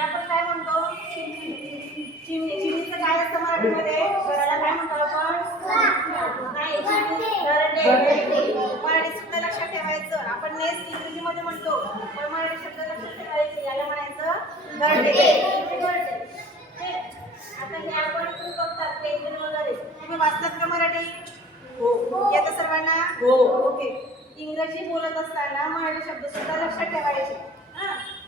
आपण काय म्हणतो चिमणीचं काय असतं मराठीमध्ये घराला काय म्हणतो आपण मराठी सुद्धा लक्षात ठेवायचं आपण नेस इंग्रजीमध्ये म्हणतो पण मराठी शब्द लक्षात ठेवायचे याला म्हणायचं घरटे आता हे आपण बघतात पेन्शन वगैरे तुम्ही वाचतात का मराठी हो येतं सर्वांना हो ओके इंग्रजी बोलत असताना मराठी शब्द सुद्धा लक्षात ठेवायचे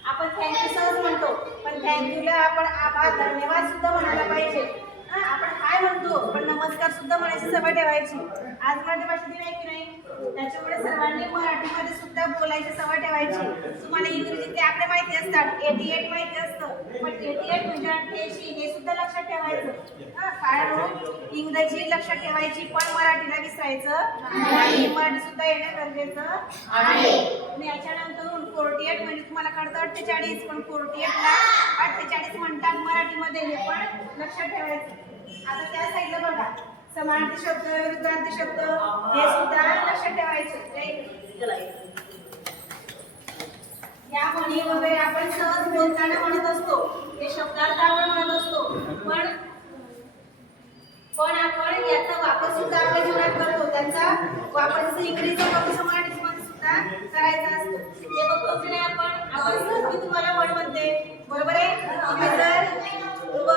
आपण थँक्यू सहज म्हणतो पण थँक्यूला आपण आभार धन्यवाद सुद्धा म्हणायला पाहिजे आपण काय म्हणतो पण नमस्कार सुद्धा म्हणायची सवय ठेवायची आज मराठी भाषा दिन आहे की नाही त्याच्यामुळे सर्वांनी मराठीमध्ये सुद्धा बोलायची सवय ठेवायची तुम्हाला इंग्रजीत ते आपले माहिती असतात 88 माहिती असतं पण 88 म्हणजे 88 हे सुद्धा लक्षात ठेवायचं कारण इंग्रजी लक्षात ठेवायची पण मराठीला विसरायचं मराठी सुद्धा येणं गरजेचं आहे आणि याच्यानंतर 48 म्हणजे तुम्हाला कळतं 48 पण 48 ला 48 म्हणतात मराठीमध्ये हे पण लक्षात ठेवायचं आता त्या साईडला बघा समानार्थी शब्द विरुद्धार्थी शब्द हे सुद्धा लक्षात ठेवायचे या म्हणी वगैरे आपण सहज बोलताना म्हणत असतो ते शब्दार्थ आपण म्हणत असतो पण आपण याचा वापर सुद्धा आपल्या जीवनात करतो त्याचा वापर जसं इंग्रजीचा वापर मराठीमध्ये सुद्धा करायचा असतो हे बघतो की नाही आपण सहज मी तुम्हाला म्हण म्हणते बरोबर आहे तुम्ही जर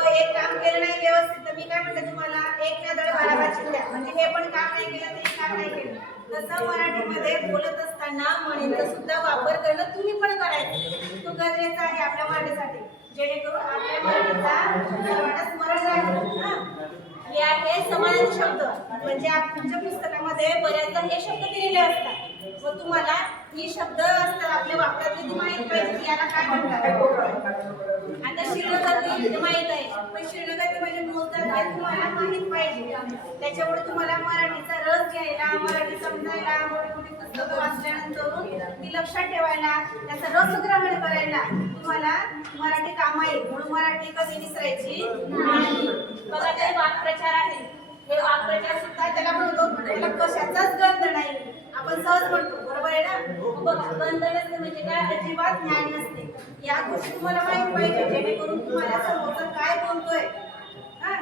एक काम केलं नाही व्यवस्थित तर मी काय म्हणते तुम्हाला एक नदळ बारा चिंध्या म्हणजे हे पण काम नाही केलं ते काम नाही केलं तसं मराठीमध्ये बोलत असताना म्हणींचा सुद्धा वापर करणं तुम्ही पण करायचं तो गरजेचा आहे आपल्या मराठीसाठी जेणेकरून आपल्या मराठीचा सर्वांना स्मरण राहील हे आहे समानार्थी शब्द म्हणजे तुमच्या पुस्तकामध्ये बऱ्याचदा हे शब्द दिलेले असतात व तुम्हाला ही शब्द असतात आपल्या वापरातले ती माहित पाहिजे की याला काय म्हणतात आता शीर्णगती माहित आहे पण शीर्णगती म्हणजे मोजदार काय तुम्हाला माहित पाहिजे त्याच्यामुळे तुम्हाला मराठीचा रस घ्यायला मराठी समजायला मोठी पुस्तकं वाचल्यानंतर ती लक्षात ठेवायला त्याचा रस ग्रहण करायला तुम्हाला मराठी काम आहे म्हणून मराठी कधी विसरायची नाही बघा ते वाक्प्रचार आहे हे वाक्प्रचार सुद्धा त्याला म्हणतो त्याला कशाचाच गंध नाही आपण सहज म्हणतो बरोबर आहे ना बघा गंध नसते म्हणजे काय अजिबात ज्ञान नसते या गोष्टी तुम्हाला माहित पाहिजे जेणेकरून तुम्हाला समोरचा काय बोलतोय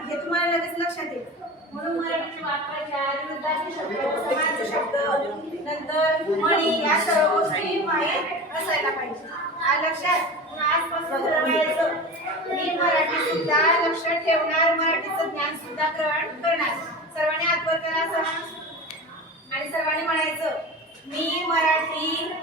हे तुम्हाला लगेच लक्षात येईल म्हणून मराठीचे वाक्प्रचार विरुद्धार्थी शब्द समानार्थी शब्द नंतर म्हणी या सर्व गोष्टी माहीत असायला पाहिजे लक्षात आजपासून ठरवायचं मी मराठी सुद्धा लक्षात ठेवणार मराठीचं ज्ञान सुद्धा ग्रहण करणार सर्वांनी हात वर करा आणि सर्वांनी म्हणायचं मी मराठी